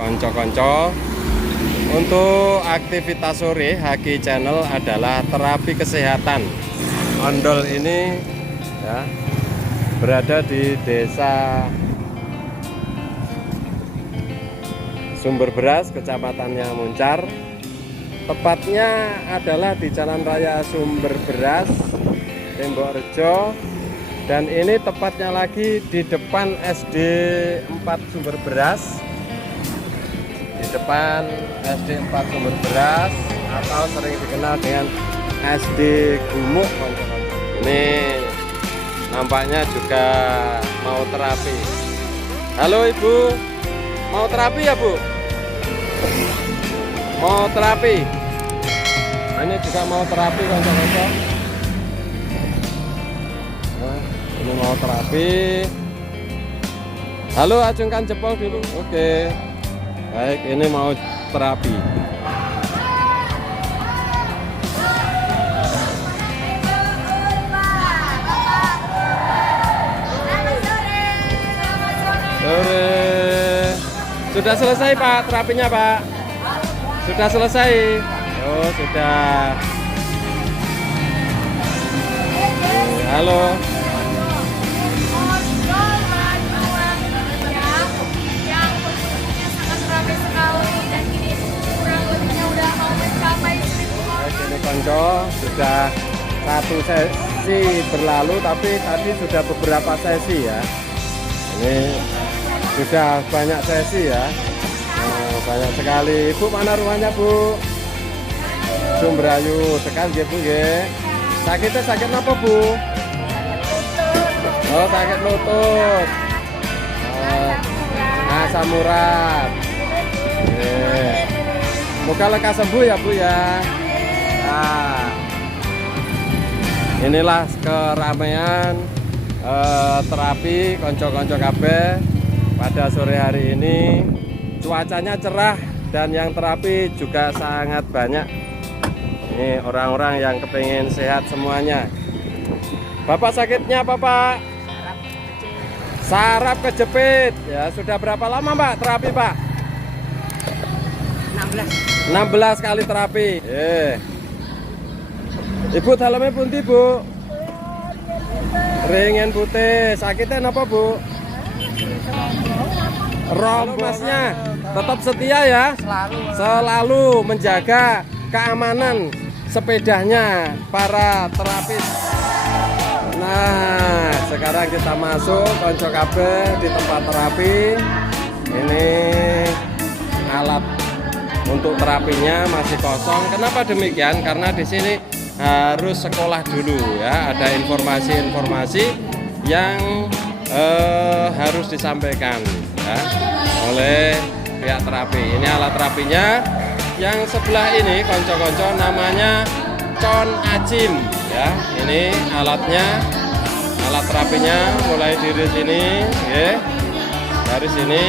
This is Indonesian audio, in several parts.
konco-konco. Untuk aktivitas sore Haki Channel adalah terapi kesehatan. Ondol ini ya, berada di desa Sumber Beras, kecamatannya Muncar. Tepatnya adalah di Jalan Raya Sumber Beras, Tembok Rejo. Dan ini tepatnya lagi di depan SD 4 Sumber Beras. Di depan SD 4 Sumber Beras, atau sering dikenal dengan SD Gumuk. Ini nampaknya juga mau terapi. Halo Ibu, mau terapi ya Bu? Mau terapi? Ini juga mau terapi konco-konco. Nah, ini mau terapi. Halo, acungkan jempol dulu. Oke. Baik, ini mau terapi. Sore. Sudah selesai Pak terapinya Pak? Sudah selesai? Oh sudah. Halo. Ini konco sudah satu sesi berlalu, tapi tadi sudah beberapa sesi ya. Ini sudah banyak sesi ya. Oh, banyak sekali. Bu, mana rumahnya Bu? Sumberayu. Sekarang Bu nggih. Sakitnya sakit apa Bu? Oh, sakit lutut. Asam urat. Moga lekas sembuh ya Bu ya. Nah, inilah keramaian terapi konco-konco kabeh pada sore hari ini. Cuacanya cerah dan yang terapi juga sangat banyak. Ini orang-orang yang kepengen sehat semuanya. Bapak sakitnya apa Pak? Saraf kejepit. Ya, sudah berapa lama Pak terapi Pak? 16 kali terapi. Ibu dalamnya pundi Bu? Ringen putih. Sakitnya apa Bu? Rombosnya tetap setia ya, selalu menjaga keamanan sepedanya para terapis. Nah, sekarang kita masuk konco kabeh di tempat terapi. Ini alat untuk terapinya masih kosong. Kenapa demikian? Karena di sini harus sekolah dulu ya. Ada informasi-informasi yang harus disampaikan ya, oleh pihak terapi. Ini alat terapinya. Yang sebelah ini konco-konco namanya Con Acim ya. Ini alatnya, alat terapinya mulai dari sini ya. Dari sini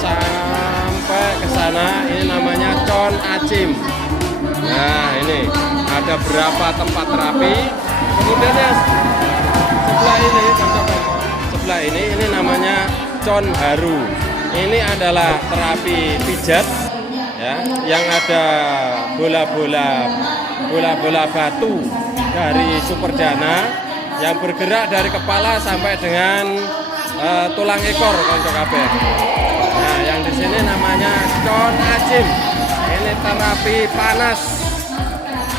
sampai ke sana ini namanya Con Acim. Nah, ini ada berapa tempat terapi. Kemudian yang sebelah ini konco-konco, sebelah ini namanya Con Haru. Ini adalah terapi pijat ya, yang ada bola-bola batu dari Superdana yang bergerak dari kepala sampai dengan tulang ekor konco kabeh. Nah, yang di sini namanya Con Acim. Ini terapi panas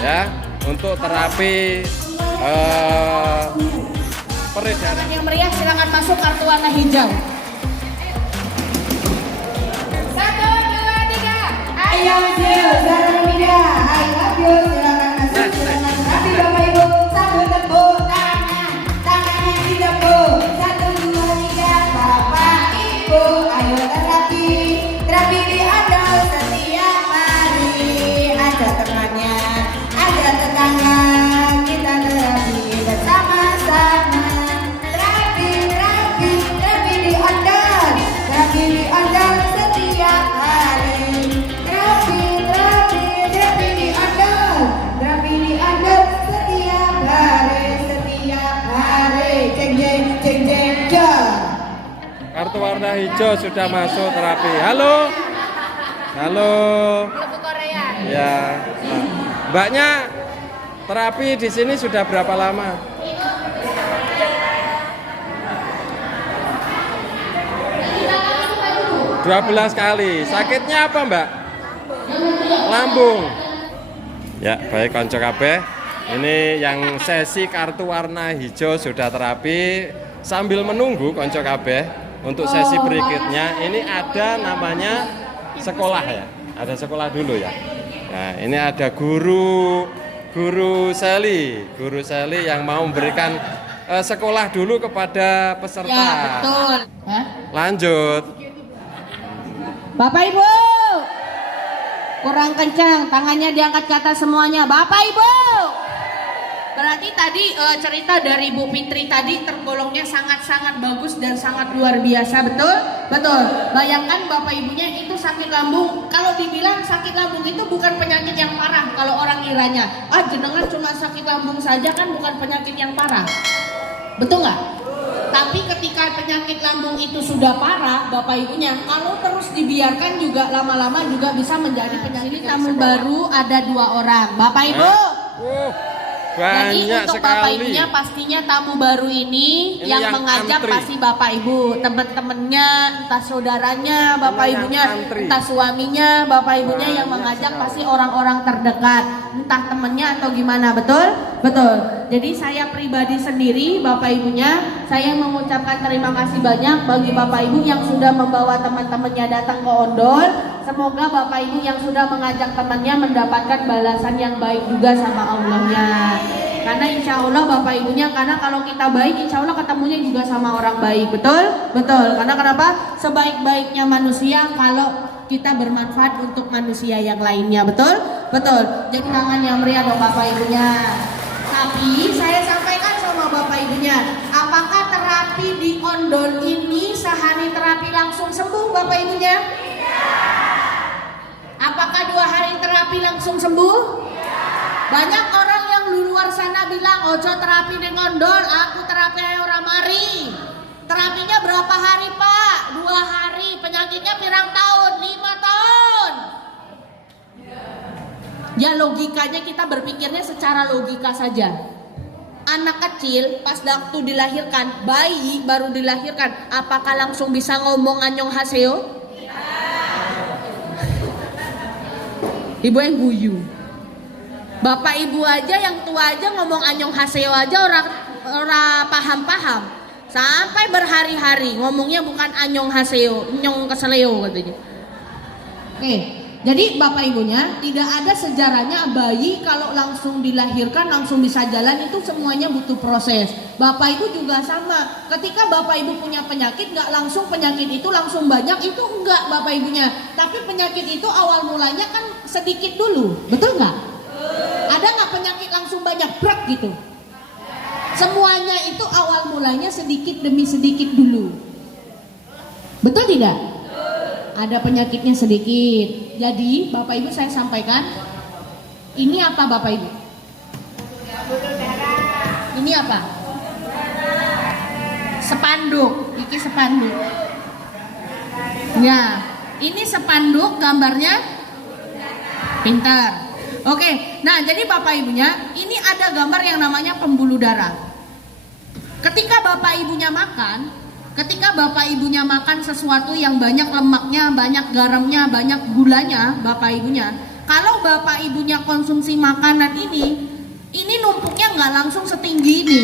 ya, untuk terapi peredaran. Yang meriah silakan masuk, kartu warna hijau. 1, 2, 3. Ayo Sil, Zara Mida, I love you. Silakan masuk, silakan terapi Bapak Ibu. Sambil tepuk tangan, tangannya ditepuk. 1, 2, 3. Bapak Ibu, ayo terapi. Terapi di Ondol setiap hari. Ada temannya, ada tetangga. Kita terapi bersama-sama. Terapi di Ondol. Terapi di Ondol setiap hari. Terapi di Ondol. Terapi di Ondol setiap hari. Ceng jeng jeng. Kartu warna hijau sudah masuk terapi. Halo. Halo. Ibu Korea. Ya. Nah, Mbaknya terapi di sini sudah berapa lama? 12 kali. Sakitnya apa, Mbak? Lambung. Ya, baik konco kabeh. Ini yang sesi kartu warna hijau sudah terapi. Sambil menunggu konco kabeh untuk sesi berikutnya, ini ada namanya sekolah ya. Ada sekolah dulu ya. Nah, ini ada guru Sally yang mau memberikan sekolah dulu kepada peserta. Ya, betul. Hah? Lanjut. Bapak Ibu, kurang kencang, tangannya diangkat ke atas semuanya. Bapak Ibu, berarti tadi cerita dari Bu Fitri tadi tergolongnya sangat-sangat bagus dan sangat luar biasa, betul? Betul. Bayangkan Bapak Ibunya itu sakit lambung. Kalau dibilang sakit lambung itu bukan penyakit yang parah. Kalau orang kiranya, jenengan cuma sakit lambung saja kan bukan penyakit yang parah. Betul nggak? Tapi ketika penyakit lambung itu sudah parah, Bapak Ibunya, kalau terus dibiarkan juga lama-lama juga bisa menjadi penyakit. Tamu baru ada 2 orang, Bapak Ibu. Jadi Banyak untuk sekali. Bapak Ibunya pastinya tamu baru ini yang mengajak antri. pasti Bapak Ibu, teman-temannya, entah saudaranya, Bapak Ini yang Ibunya, antri. entah suaminya, Bapak Ibunya yang mengajak pasti orang-orang terdekat, entah temannya atau gimana, betul? Betul. Jadi saya pribadi sendiri, Bapak Ibunya, saya mengucapkan terima kasih banyak bagi Bapak Ibu yang sudah membawa teman-temannya datang ke Ondol. Semoga Bapak Ibu yang sudah mengajak temannya mendapatkan balasan yang baik juga sama Allahnya. Karena insya Allah Bapak Ibunya, karena kalau kita baik insya Allah ketemunya juga sama orang baik, betul? Betul. Karena kenapa? Sebaik-baiknya manusia kalau kita bermanfaat untuk manusia yang lainnya, betul? Betul. Jadi tangan yang meriah dong Bapak Ibunya. Tapi saya sampaikan sama Bapak Ibunya, apakah terapi di Ondol ini sehari terapi langsung sembuh Bapak Ibunya? Apakah 2 hari terapi langsung sembuh? Banyak orang yang di luar sana bilang, ojo terapi di Ondol, aku terapi orang mari. Terapinya berapa hari Pak? 2 hari, penyakitnya pirang tahun? 5 tahun. Ya logikanya kita berpikirnya secara logika saja. Anak kecil pas waktu dilahirkan, bayi baru dilahirkan, apakah langsung bisa ngomong anyong haseo? Ibu yang guyu. Bapak ibu aja yang tua aja ngomong anyong haseo aja orang paham-paham. Sampai berhari-hari ngomongnya bukan anyong haseo, nyong keseleo katanya. Oke. Jadi Bapak Ibunya tidak ada sejarahnya bayi kalau langsung dilahirkan langsung bisa jalan, itu semuanya butuh proses. Bapak Ibu juga sama. Ketika Bapak Ibu punya penyakit, nggak langsung penyakit itu langsung banyak, itu enggak Bapak Ibunya. Tapi penyakit itu awal mulanya kan sedikit dulu, betul nggak? Ada nggak penyakit langsung banyak berat gitu? Semuanya itu awal mulanya sedikit demi sedikit dulu, betul tidak? Ada penyakitnya sedikit. Jadi Bapak Ibu saya sampaikan, ini apa Bapak Ibu? Ini apa? Spanduk. Ini spanduk. Ya, ini spanduk gambarnya pintar. Oke, nah jadi Bapak Ibunya, ini ada gambar yang namanya pembuluh darah. Ketika Bapak Ibunya makan, ketika Bapak Ibunya makan sesuatu yang banyak lemaknya, banyak garamnya, banyak gulanya, Bapak Ibunya, kalau Bapak Ibunya konsumsi makanan ini numpuknya nggak langsung setinggi ini,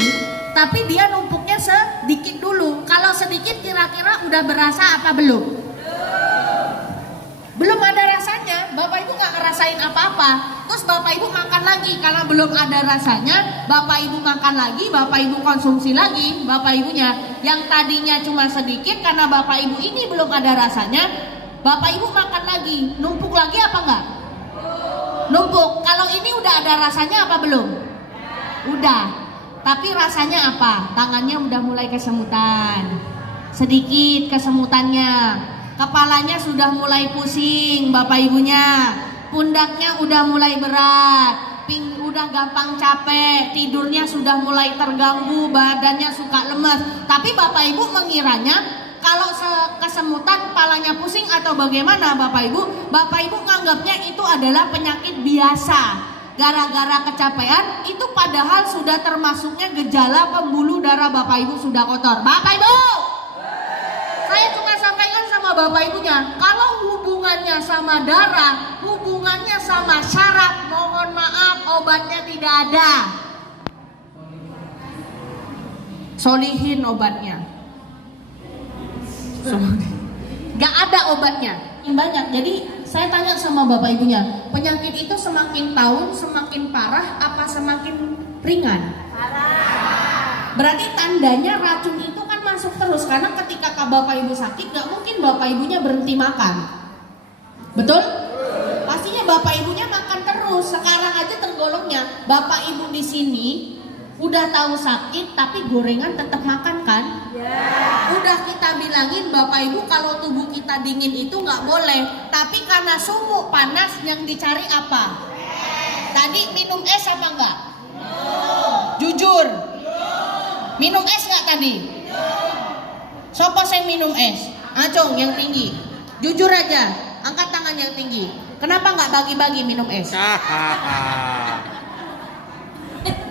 tapi dia numpuknya sedikit dulu. Kalau sedikit kira-kira udah berasa apa belum? Belum ada rasanya, Bapak Ibu nggak ngerasain apa-apa. Terus Bapak Ibu makan lagi, karena belum ada rasanya, Bapak Ibu makan lagi, Bapak Ibu konsumsi lagi, Bapak Ibunya yang tadinya cuma sedikit, karena Bapak Ibu ini belum ada rasanya, Bapak Ibu makan lagi, numpuk lagi apa enggak? Numpuk. Kalau ini udah ada rasanya apa belum? Udah. Tapi rasanya apa? Tangannya udah mulai kesemutan, sedikit kesemutannya. Kepalanya sudah mulai pusing Bapak Ibunya, pundaknya udah mulai berat, udah gampang capek, tidurnya sudah mulai terganggu, badannya suka lemes. Tapi Bapak Ibu mengiranya Kalau kesemutan, kepalanya pusing atau bagaimana Bapak Ibu? Bapak Ibu nganggapnya itu adalah penyakit biasa. Gara-gara kecapean, itu padahal sudah termasuknya gejala pembuluh darah Bapak Ibu sudah kotor. Bapak Ibu, saya cuma sampaikan sama Bapak Ibunya, kalau hubungannya sama darah, hubungannya sama syaraf, mohon maaf, obatnya tidak ada. Solihin obatnya. Gak ada obatnya. Banyak. Jadi saya tanya sama Bapak Ibunya, penyakit itu semakin tahun semakin parah apa semakin ringan? Parah. Berarti tandanya racun itu kan masuk terus, karena ketika Bapak Ibu sakit gak mungkin Bapak Ibunya berhenti makan. Betul? Pastinya Bapak Ibunya makan terus. Sekarang aja tergolongnya Bapak Ibu di sini udah tahu sakit tapi gorengan tetap makan kan? Udah kita bilangin Bapak Ibu kalau tubuh kita dingin itu nggak boleh. Tapi karena sumuk panas yang dicari apa? Tadi minum es apa enggak? Jujur. Minum es nggak tadi? Sopo saya minum es? Acong yang tinggi. Jujur aja, angkat tangan yang tinggi. Kenapa nggak bagi-bagi minum es?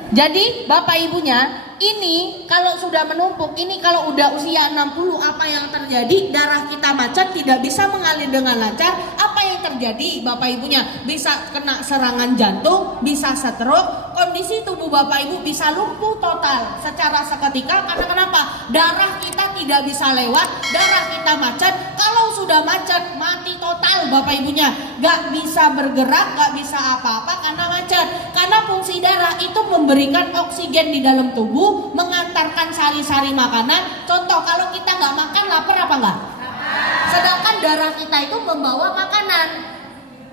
Jadi Bapak Ibunya ini kalau sudah menumpuk, ini kalau udah usia 60, apa yang terjadi? Darah kita macet, tidak bisa mengalir dengan lancar. Apa yang terjadi Bapak Ibunya? Bisa kena serangan jantung, bisa stroke, kondisi tubuh Bapak Ibu bisa lumpuh total secara seketika. Karena kenapa? Darah kita tidak bisa lewat, darah kita macet. Kalau sudah macet, mati total Bapak Ibunya. Gak bisa bergerak, gak bisa apa-apa karena macet. Karena fungsi darah itu memberikan oksigen di dalam tubuh, mengantarkan sari-sari makanan. Contoh, kalau kita nggak makan, lapar apa enggak? Sedangkan darah kita itu membawa makanan.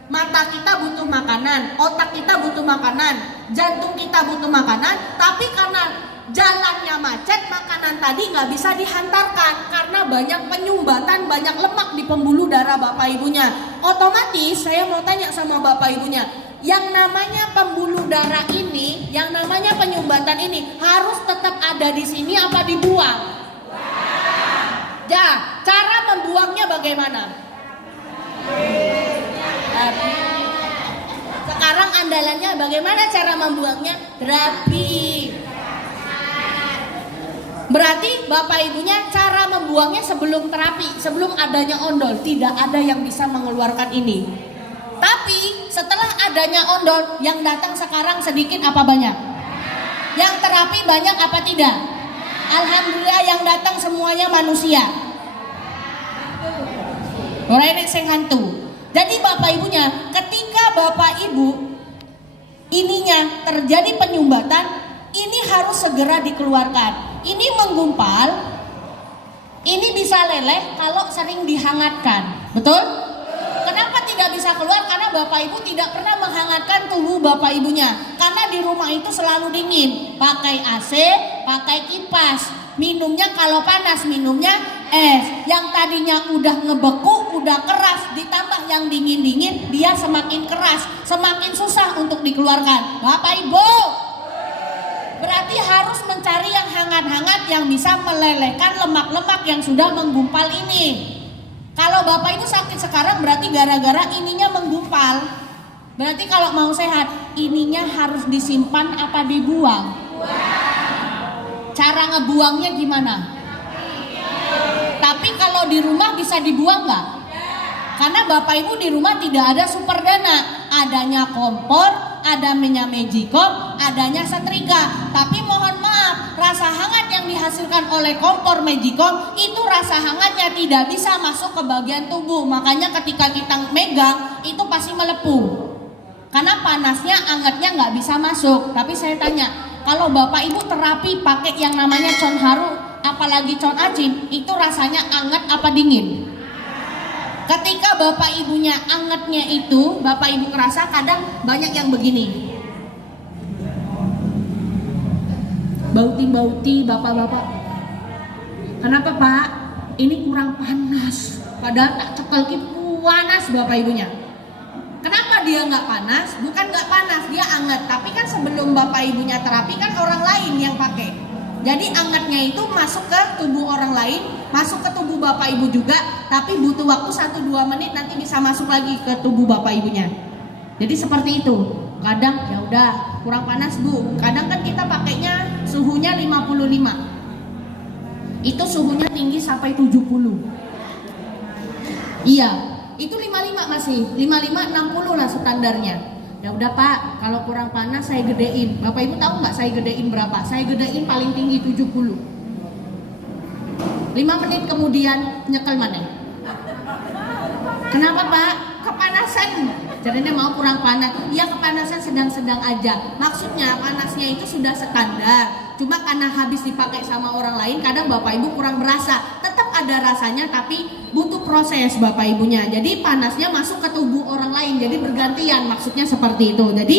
Mata kita butuh makanan, otak kita butuh makanan, jantung kita butuh makanan. Tapi karena jalannya macet, makanan tadi nggak bisa dihantarkan karena banyak penyumbatan, banyak lemak di pembuluh darah Bapak Ibunya. Otomatis saya mau tanya sama Bapak Ibunya, yang namanya pembuluh darah ini, yang namanya penyumbatan ini harus tetap ada di sini apa dibuang? Ya, cara membuangnya bagaimana? Sekarang andalannya bagaimana cara membuangnya? Terapi. Berarti Bapak Ibunya cara membuangnya sebelum terapi, sebelum adanya ondol, tidak ada yang bisa mengeluarkan ini. Tapi setelah adanya ondol, yang datang sekarang sedikit apa banyak? Yang terapi banyak apa tidak? Alhamdulillah yang datang semuanya manusia. Orang ini sing hantu. Jadi Bapak Ibunya, ketika Bapak Ibu ininya terjadi penyumbatan, ini harus segera dikeluarkan. Ini menggumpal, ini bisa leleh kalau sering dihangatkan. Betul? Kenapa tidak bisa keluar? Karena Bapak Ibu tidak pernah menghangatkan tubuh Bapak Ibunya. Karena di rumah itu selalu dingin. Pakai AC, pakai kipas. Minumnya kalau panas, minumnya es. Yang tadinya udah ngebeku, udah keras, ditambah yang dingin-dingin, dia semakin keras, semakin susah untuk dikeluarkan. Bapak Ibu, berarti harus mencari yang hangat-hangat yang bisa melelehkan lemak-lemak yang sudah menggumpal ini. Kalau Bapak Ibu sakit sekarang berarti gara-gara ininya menggumpal. Berarti kalau mau sehat, ininya harus disimpan apa dibuang? Cara ngebuangnya gimana? Tapi kalau di rumah bisa dibuang nggak? Karena Bapak Ibu di rumah tidak ada super dana. Adanya kompor, ada minyak Magicom, adanya setrika. Tapi mohon maaf, rasa hangat yang dihasilkan oleh kompor Magicom itu rasa hangatnya tidak bisa masuk ke bagian tubuh. Makanya ketika kita megang itu pasti melepuh. Karena panasnya, angetnya nggak bisa masuk. Tapi saya tanya, kalau Bapak Ibu terapi pakai yang namanya con haru, apalagi con acin, itu rasanya anget apa dingin? Ketika Bapak Ibunya angetnya itu, Bapak Ibu kerasa kadang banyak yang begini. Bauti-bauti bapak-bapak. Kenapa Pak? Ini kurang panas. Padahal tak cekel panas Bapak Ibunya. Kenapa dia nggak panas? Bukan nggak panas, dia anget. Tapi kan sebelum Bapak Ibunya terapi kan orang lain yang pakai. Jadi angetnya itu masuk ke tubuh orang lain. masuk ke tubuh Bapak Ibu juga, tapi butuh waktu 1-2 menit nanti bisa masuk lagi ke tubuh Bapak Ibunya. Jadi seperti itu. Kadang ya udah kurang panas Bu. Kadang kan kita pakainya suhunya 55. Itu suhunya tinggi sampai 70. Iya, itu 55 masih. 55 60 lah standarnya. Ya udah Pak, kalau kurang panas saya gedein. Bapak Ibu tahu nggak saya gedein berapa? Saya gedein paling tinggi 70. 5 menit kemudian nyekel mana? Kenapa Pak? Kepanasan. Jadinya mau kurang panas. Ya kepanasan sedang-sedang aja. Maksudnya panasnya itu sudah standar. Cuma karena habis dipakai sama orang lain, kadang Bapak Ibu kurang berasa. Tetap ada rasanya tapi butuh proses Bapak Ibunya. Jadi panasnya masuk ke tubuh orang lain. Jadi bergantian, maksudnya seperti itu. Jadi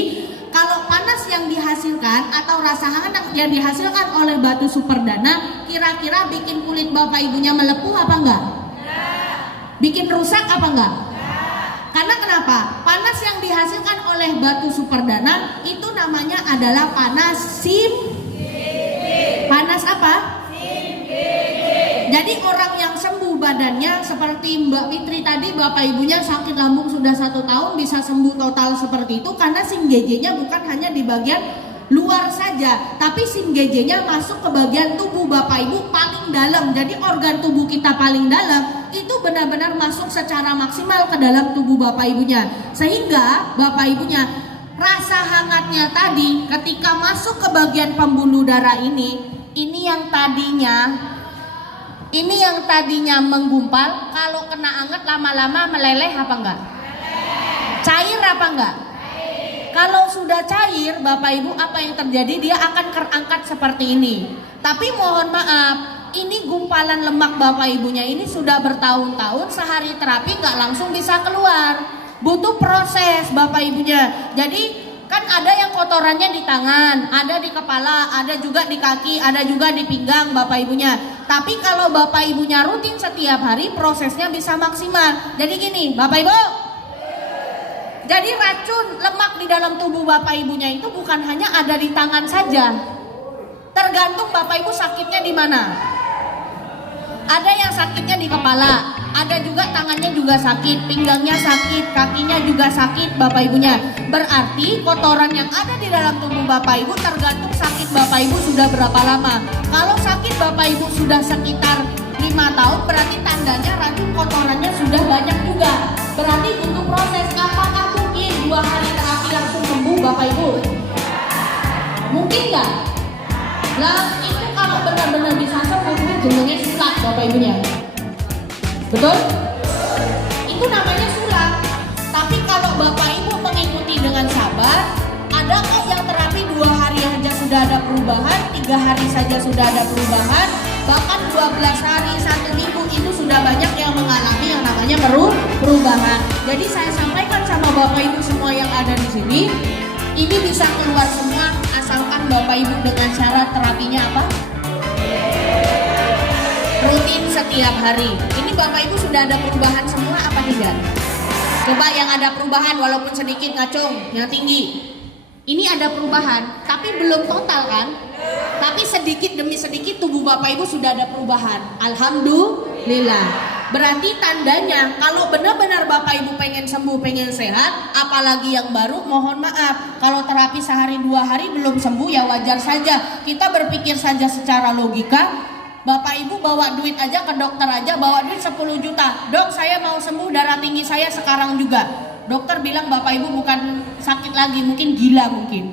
kalau panas yang dihasilkan atau rasa hangat yang dihasilkan oleh batu superdana, kira-kira bikin kulit Bapak Ibunya melepuh apa enggak? Bikin rusak apa enggak? Karena kenapa? Panas yang dihasilkan oleh batu superdana itu namanya adalah panas panas apa? Jadi orang yang sembuh badannya seperti Mbak Fitri tadi, Bapak Ibunya sakit lambung sudah 1 tahun bisa sembuh total seperti itu karena SIMGJ-nya bukan hanya di bagian luar saja, tapi SIMGJ-nya masuk ke bagian tubuh Bapak Ibu paling dalam. Jadi organ tubuh kita paling dalam itu benar-benar masuk secara maksimal ke dalam tubuh Bapak Ibunya. Sehingga Bapak Ibunya rasa hangatnya tadi ketika masuk ke bagian pembuluh darah ini yang tadinya menggumpal, kalau kena anget lama-lama meleleh apa enggak? Cair apa enggak? Kalau sudah cair Bapak Ibu, apa yang terjadi? Dia akan terangkat seperti ini. Tapi mohon maaf, ini gumpalan lemak Bapak Ibunya ini sudah bertahun-tahun, sehari terapi nggak langsung bisa keluar. Butuh proses Bapak Ibunya. Jadi kan ada yang kotorannya di tangan, ada di kepala, ada juga di kaki, ada juga di pinggang Bapak Ibunya. Tapi kalau Bapak Ibunya rutin setiap hari, prosesnya bisa maksimal. Jadi gini Bapak Ibu, jadi racun lemak di dalam tubuh Bapak Ibunya itu bukan hanya ada di tangan saja. Tergantung Bapak Ibu sakitnya di mana. Ada yang sakitnya di kepala, ada juga tangannya juga sakit, pinggangnya sakit, kakinya juga sakit Bapak Ibunya. Berarti kotoran yang ada di dalam tubuh Bapak Ibu tergantung sakit Bapak Ibu sudah berapa lama. Kalau sakit Bapak Ibu sudah sekitar 5 tahun, berarti tandanya racun kotorannya sudah banyak juga. Berarti butuh proses. Apakah mungkin 2 hari terapi langsung sembuh Bapak Ibu? Mungkin nggak? Lah itu kalau benar-benar bisa sembuh itu jenengnya sulap Bapak Ibunya. Betul? Itu namanya sulap. Tapi kalau Bapak Ibu mengikuti dengan sabar, ada kok yang terapi 2 hari saja sudah ada perubahan, 3 hari saja sudah ada perubahan, bahkan 12 hari, 1 minggu itu sudah banyak yang mengalami yang namanya perubahan. Jadi saya sampaikan sama Bapak Ibu semua yang ada di sini, ini bisa keluar semua asalkan Bapak Ibu dengan cara terapinya apa? Rutin setiap hari. Ini Bapak Ibu sudah ada perubahan semua apa tidak? Coba yang ada perubahan walaupun sedikit ngacung, yang tinggi. Ini ada perubahan, tapi belum total kan? Tapi sedikit demi sedikit tubuh Bapak Ibu sudah ada perubahan. Alhamdulillah. Berarti tandanya kalau benar-benar Bapak Ibu pengen sembuh, pengen sehat, apalagi yang baru, mohon maaf. Kalau terapi sehari 2 hari belum sembuh ya wajar saja. Kita berpikir saja secara logika. Bapak Ibu bawa duit aja ke dokter aja, bawa duit 10 juta. Dok, saya mau sembuh darah tinggi saya sekarang juga. Dokter bilang Bapak Ibu bukan sakit lagi, mungkin gila mungkin.